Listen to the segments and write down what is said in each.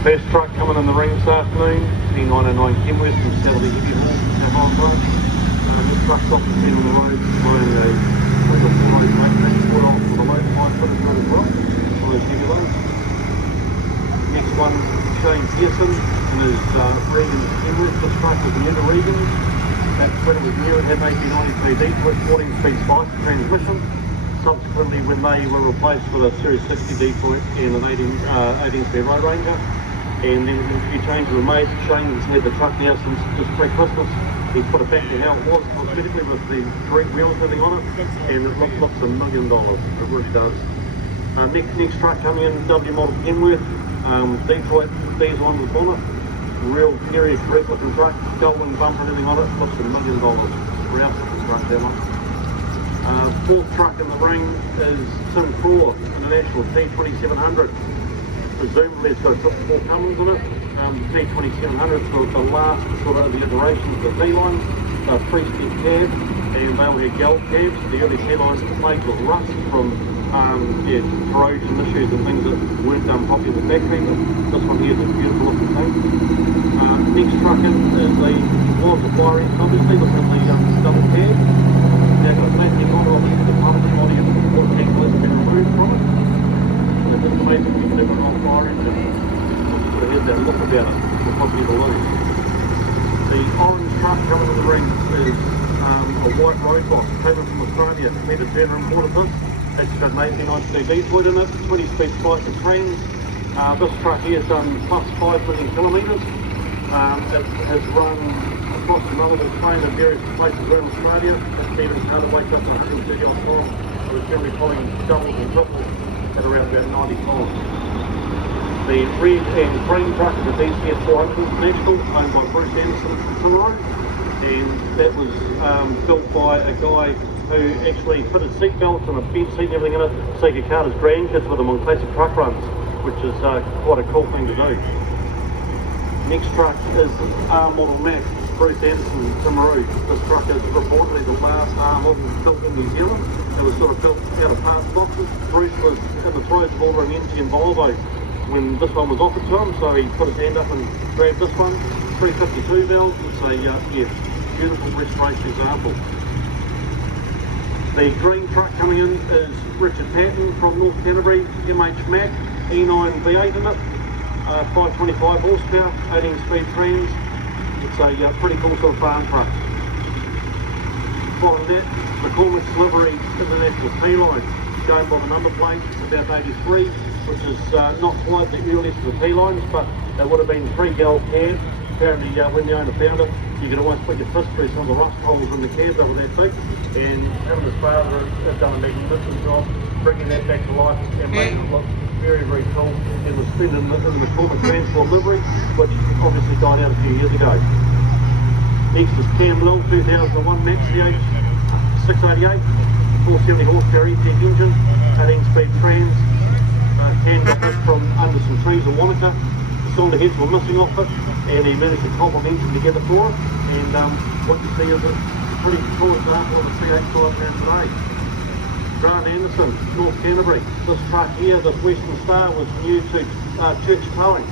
First truck coming in the ring this afternoon, E909 Kenworth from Saturday Heavy Haul, Volvo Road. This truck's off the scene on the road, running a 3 or 4 road mate, that's 4 off for the load, 5 footers run as well, for those heavy loads. Next one, Shane Pearson in his Regan Kenworth. This truck was new to Regan. That when it was new, it had an 1893 Detroit 14-speed spicer transmission. Subsequently, when they were replaced with a Series 60 Detroit and an 18-speed Road Ranger, and then a few changes were made. Shane's had the truck now since just pre-Christmas. He put it back to how it was cosmetically with the direct wheels and everything on it, and it looks $1 million. It really does. Next truck coming in, W model Kenworth, Detroit diesel on the bonnet, real serious correct looking truck, Goldwing bumper and everything on it, looks $1 million. Rouse looking truck, that one. Fourth truck in the ring is Tim Craw, International T2700. Presumably it's got a 4 Cummins in it. T2700 is the last sort of the iterations of the T-line. 3-step cab, and they all had gallop cabs. The early T-lines were plagued with rust from corrosion issues and things that weren't done properly in the factory, but this one here is a beautiful looking thing. Next truck in is was a fire engine, obviously, looking at the double cab. Now got a plastic model on the pump body and what the heck has been removed from it. It's just amazing when you live on a fire engine. It sort of has that look about it, the property below. The orange truck coming to the ring is a white Roadex, came in from Australia, made a Turner and water this. It's got an 1893 Detroit in it, 20-speed spicer trains. This truck here has done plus 5 million kilometres. It has run across the relevant train in various places around Australia. It's even kind of wakes up to 130 odd times. So it's generally probably doubles and triples at around about 90 times. The red and green truck is a DCS 400 International, owned by Bruce Anderson from Canterbury, and that was built by a guy who actually fitted seat belts and a bench seat and everything in it so he could cart his grandkids with him on classic truck runs, which is quite a cool thing to do. Next truck is R model Mack, Bruce Anderson, Timaru. This truck is reportedly the last R model built in New Zealand. It was sort of built out of parts boxes. Bruce was in the throes of ordering an NT and Volvo when this one was offered to him, so he put his hand up and grabbed this one. 352 valves. It's a beautiful restoration example. The green truck coming in is Richard Patton from North Canterbury, MH Mack E9 V8 in it, 525 horsepower, 18-speed trans. It's a pretty cool sort of farm truck. Following that, McCormick's Livery International T-line, going by the number plate, about 83, which is not quite the earliest of the T-lines, but they would have been 3 gallop cab. Apparently when the owner found it, you could almost put your fist through some of the rust holes in the cab that were that big, and him and his father have done a magnificent job bringing that back to life and making it look very, very cool. It was spent in the McCormick Transport livery, which obviously died out a few years ago. Next is Cam Lill 2001 Max V8 688, 470 horsepower E-Tech engine, 18-speed trans. Cam got this from under some trees in Wanaka. The cylinder heads were missing off it, and he managed to cobble an engine together for it. And what you see is a pretty cool example of a C8 type now today. Grant Anderson, North Canterbury. This truck here, the Western Star, was new to church towing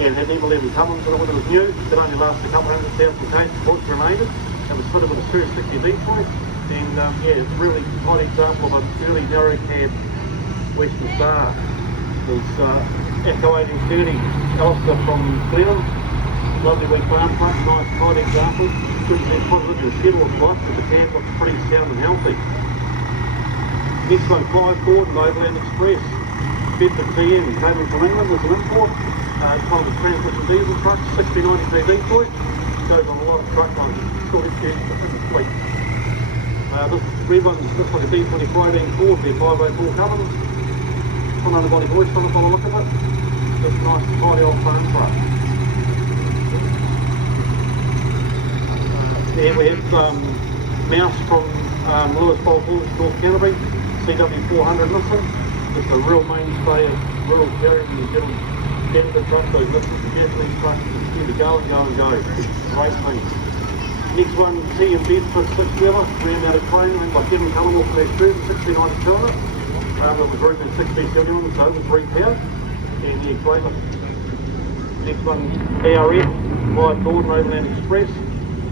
and had M11 Cummins in it when it was new. It only lasted a couple 100,000 k's before it grenaded. It was fitted with a Series 60 Detroit, and it's a really hot example of an early narrow cab Western Star. There's Echo 1830 Alistair from Glenham. Lovely wee farm truck, nice tight example. Good to put it in shed looks like, but the cab looks pretty sound and healthy. Next one, 5 Ford and Overland Express. Bedford TM, came in from England as an import. It's one of the transmission diesel trucks, 6093 Detroit. Goes on a lot of truck runs, still is used in the fleet. This red one looks like a D24 18 Ford, their 504 Cummins. One underbody hoist on it by the look of it. Just a nice tidy old farm truck. There we have Mouse from Lewis Bolton, North Canterbury, CW400 Nissan. It's a real mainstay of rural carrier in New Zealand. Get the truck, those Nissans, the Japanese trucks, need to go and go and go. Great thing. Next one, T and Bedford 6-wheeler, ran out of train, owned by Kevin Cullen off Ashburton, 1692 on it. It was roofed in 1671, so it was repowered. And yeah, great look. Next one, ARF, Live Gordon Overland Express.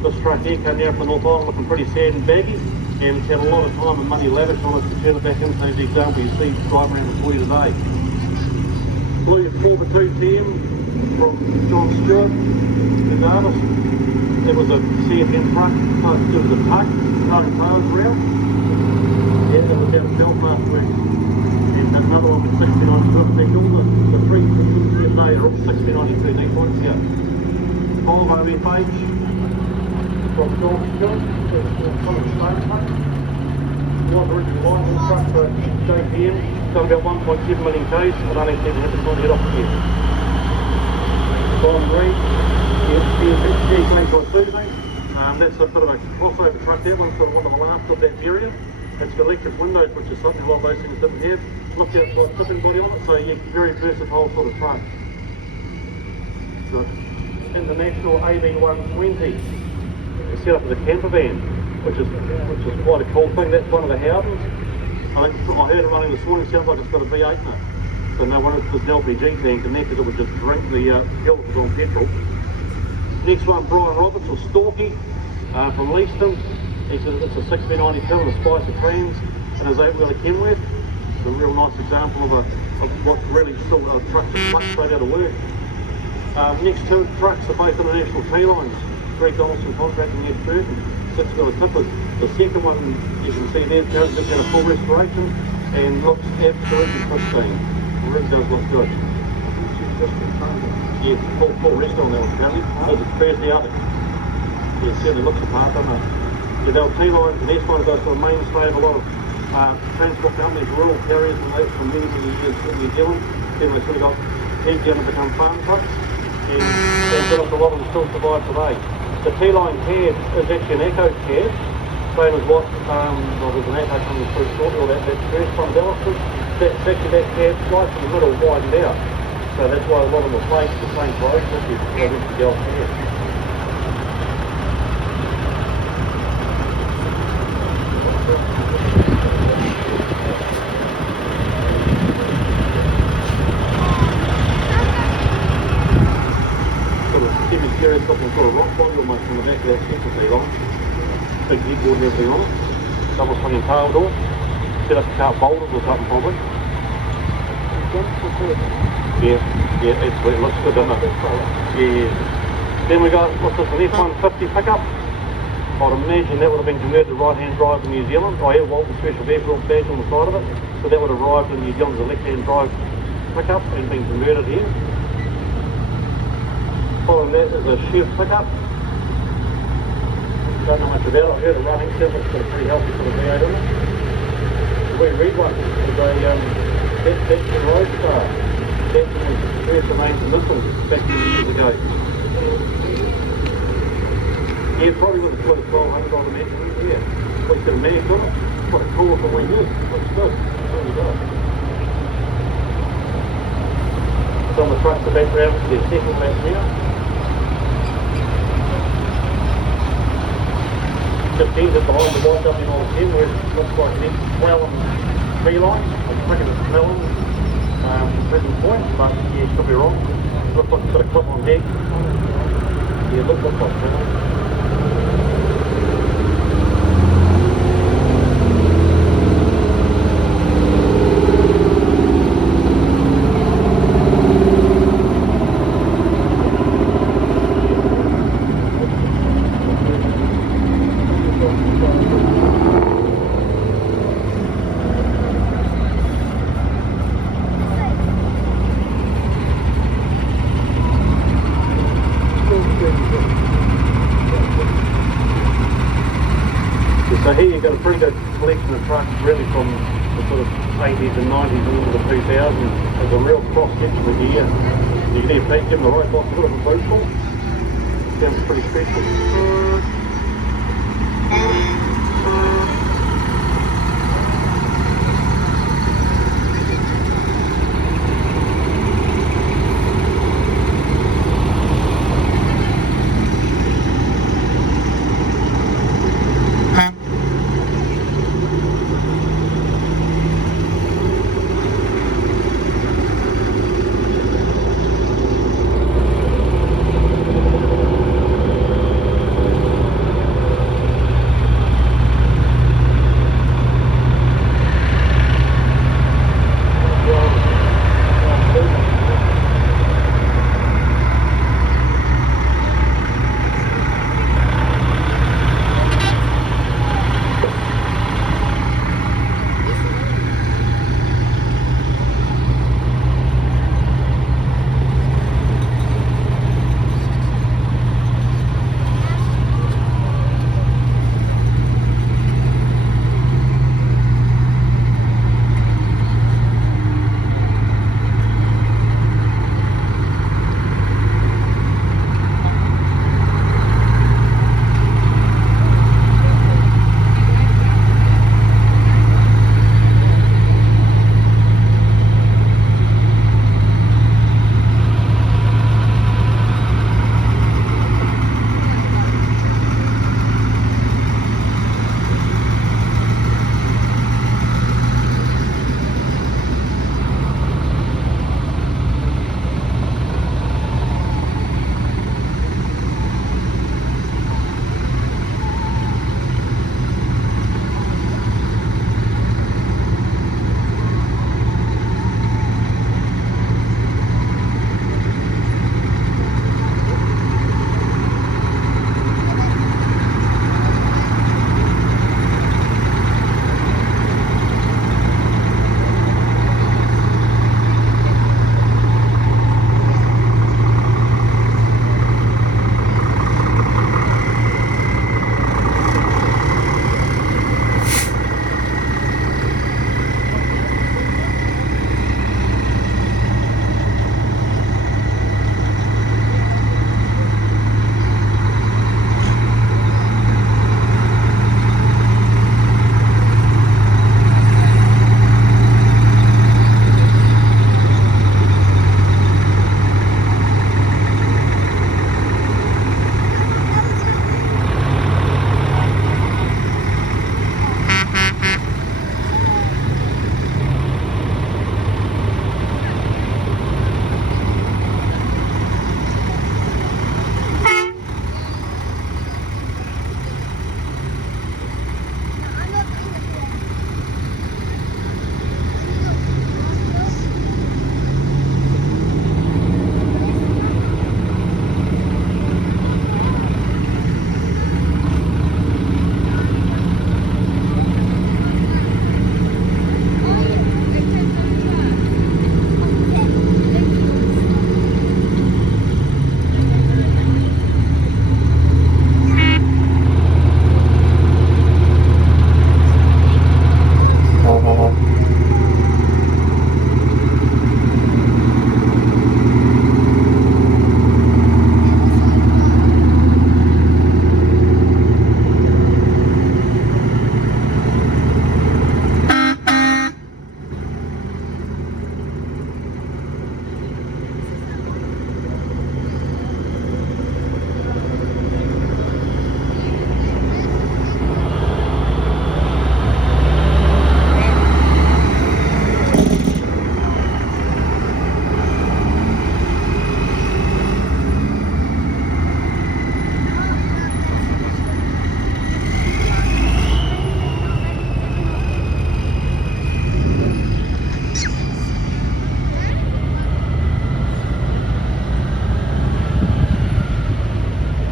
This truck here came down from North Island looking pretty sad and baggy, and it's had a lot of time and money lavished on it to turn it back into the example you see driving around for you today. Blue 4x2 team from John Stewart, his artist. It was a CFM truck, it was a tuck, turning tails around. Yeah, that was down at Belfast work. And another one with 6092, they all the three CFA are all 6092, these ones here. Volvo V8 from John Stewart, from the Stone Truck. Was originally line on the truck for JPM, done about 1.7 million Ks, but only seem to have the front head off here. Bottom green, that's a bit of a crossover truck there, one sort of one of the last of that period. It's got electric windows, which is something a lot of those things didn't have. Look outside tipping body on it, so yeah, very versatile sort of truck. International AB120, set up as a camper van, which is quite a cool thing. That's one of the Howdens. I heard it running this morning, sounds like it's got a V8 in it. So no wonder it's an LPG tank in there, because it would just drink the fuel that was on petrol. Next one, Brian Roberts, or Storky, from Leaston. It's a 6B92 with a Spice of Trans and his 8-wheeler Kenworth. It's a real nice example of what really still trucks are much straight out of work. Next two trucks are both international T-lines. Greg Donaldson contracting Ashburton. Six wheeler tippers. The second one, you can see there, just had a full restoration and looks absolutely pristine. It really does look good. Yeah, full rest on that one, apparently. Because it's Thursday out. Yeah, it certainly looks apart, doesn't it? The T-lines and S-lines are still a mainstay of a lot of transport companies, rural carriers and those for many years in New Zealand. Then they sort of got pegged down and become farm trucks. And got up a lot of them still survive today. The T-line cab is actually an Echo cab, same as what, well, there's an Echo coming through shortly, or that first from Dallaston. That's actually that cab slice in the middle widened out. So that's why a lot of them were placed the same road, which is why we can go up here. Serious looking sort of rock body almost from the back of that second T-line. Big headboard and everything on it. Double swinging tail door. Set up the car bolted or something probably. Yeah, absolutely. Looks good, doesn't it? Yeah. Then we got, what's this, an F-150 pickup. I'd imagine that would have been converted to right-hand drive in New Zealand. Oh yeah, Walton Special Vehicle badge on the side of it. So that would have arrived in New Zealand's left-hand drive pickup and been converted here. Following that is a Chevy pickup. Don't know much about it. I heard it running, sounds like it's got a pretty healthy sort of V8 on it. The wee red one is a that's the Roadstar. That was first remains a missile back many years ago. Yeah, probably with a 1200 on the mansion. Yeah, looks got a mag on it. What a cool for wing is. Looks good. There we go. So on the front, the background, there's second lap now. Just ends it behind the white W19 where it looks like an X-Swelling V-line. I'm thinking it's Mellon present point, but yeah, could be wrong. It looks like it's got a clip on deck. Yeah, it looks like Mellon. So here you've got a pretty good collection of trucks really from the sort of 80s and 90s and into the 2000s. There's a real cross-section of the year. You can even give them the right box, a bit of a boot pull. Sounds pretty special.